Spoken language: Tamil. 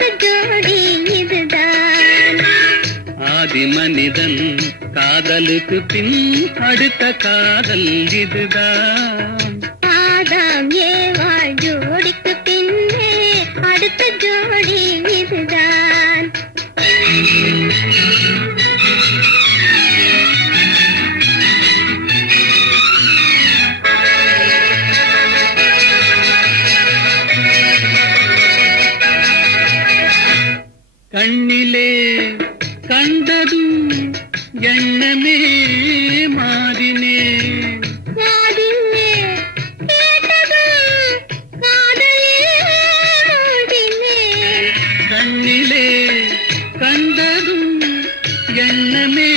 அடுத்த ஜோடி இதுதான். ஆதி மனிதன் காதலுக்கு பின் அடுத்த காதல் இதுதான். ஆதாம் ஏவாள் ஜோடிக்கு பின்னே அடுத்த ஜோடி இதுதான். கண்ணிலே கண்டதும் எண்ணமே மாறினே. கண்ணிலே கண்டதும் எண்ணமே